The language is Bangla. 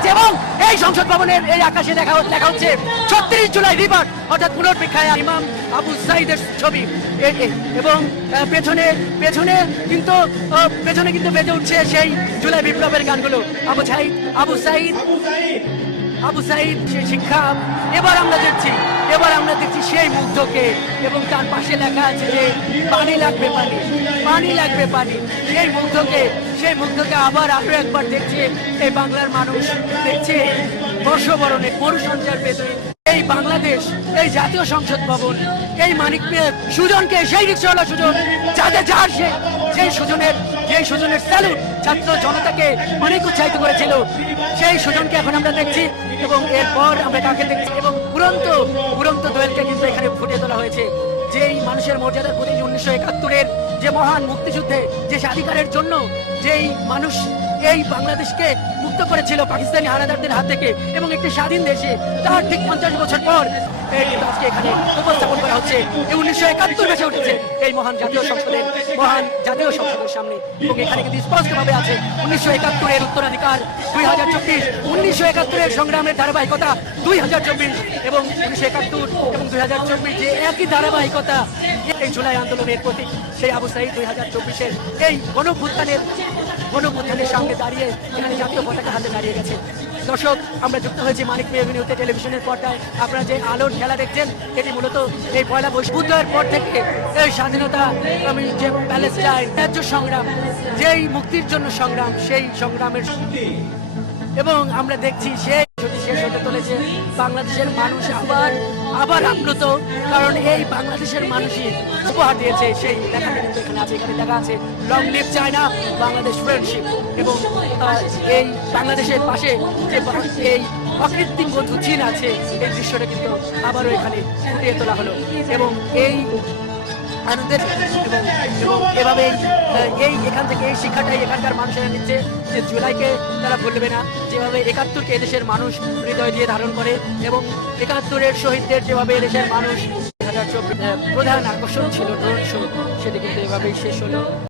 দেখছি এবং এই সংসদ ভবনের এই আকাশে দেখা হচ্ছে 36 জুলাই রিভার অর্থাৎ পুনর্প্রেক্ষায় ইমাম আবু সাইদের ছবি এবং পেছনে পেছনে কিন্তু বেজে উঠছে সেই জুলাই বিপ্লবের গানগুলো। আবু সাইদ সেই শিক্ষা এবার আমরা দেখছি সেই মুগ্ধকে এবং তার পাশে লেখা আছে যে পানি লাগবে পানি সেই মুগ্ধকে আবার আরো একবার দেখছে এই বাংলার মানুষ, দেখছে বর্ষবরণে মরুসঞ্চার পেতে এই বাংলাদেশ, এই জাতীয় সংসদ ভবন, এই মানিক মিয়ার সুজনকে, সেই রিক্সাওয়ালা সুজন সেই সুজনের স্যালুট ছাত্র জনতাকে অনেক উৎসাহিত করেছিল, সেই সুজনকে এখন আমরা দেখছি এবং এরপর আমরা কাকে দেখছি এবং উড়ন্ত দোয়েলকে কিন্তু এখানে ফুটিয়ে তোলা হয়েছে। যেই মানুষের মর্যাদার প্রতি 1971-এর যে মহান মুক্তিযুদ্ধে, যে স্বাধিকারের জন্য যেই মানুষ এই বাংলাদেশকে মুক্ত করেছিল পাকিস্তানি হানাদারদের হাত থেকে এবং একটি স্বাধীন দেশে, তার ঠিক 50 বছর পর আজকে এখানে উপস্থাপন করা হচ্ছে। 1971 বেঁচে উঠেছে এই মহান জাতীয় সংসদের সামনে এবং এখানে কিন্তু স্পষ্টভাবে আছে 1971-এর উত্তরাধিকার 2024, 1971-এর সংগ্রামের ধারাবাহিকতা 2024 এবং 1971 এবং 2024 যে একই ধারাবাহিকতা এই জুলাই আন্দোলনের প্রতীক সেই আবু সাইদ 2024-এর এই গণঅভ্যুত্থানের সামনে দাঁড়িয়ে এখানে জাতীয় পতাকা হাতে দাঁড়িয়ে গেছে। দর্শক, আমরা যুক্ত হয়েছি মানিক মিয়া এভিনিউতে টেলিভিশনের পর্দায়। আপনারা যে আলোর খেলা দেখছেন এটি মূলত এই পয়লা বৈশাখের পর থেকে এই স্বাধীনতা, যে প্যালেস্টাইন ন্যায্য সংগ্রাম, যেই মুক্তির জন্য সংগ্রাম, সেই সংগ্রামের এবং আমরা দেখছি শেষ হতে চলেছে। বাংলাদেশের মানুষ আবার আপ্লুত, কারণ এই বাংলাদেশের মানুষই উপহার দিয়েছে সেই লেখাটা কিন্তু এখানে লেখা আছে long live China Bangladesh friendship এবং এই বাংলাদেশের পাশে যে এই অকৃত্রিম বন্ধু চীন আছে, এই দৃশ্যটা কিন্তু আবারও এখানে ফুটিয়ে তোলা হলো এবং এই আনন্দের এবং এভাবে এখান থেকে এই শিক্ষাটাই এখানকার মানুষেরা নিচ্ছে যে জুলাইকে তারা ভুলবে না, যেভাবে 71-কে এদেশের মানুষ হৃদয় দিয়ে ধারণ করে এবং 71-এর শহীদদের যেভাবে এদেশের মানুষ প্রধান আকর্ষণ ছিল ড্রোন শো, সেটি কিন্তু এভাবেই শেষ হলো।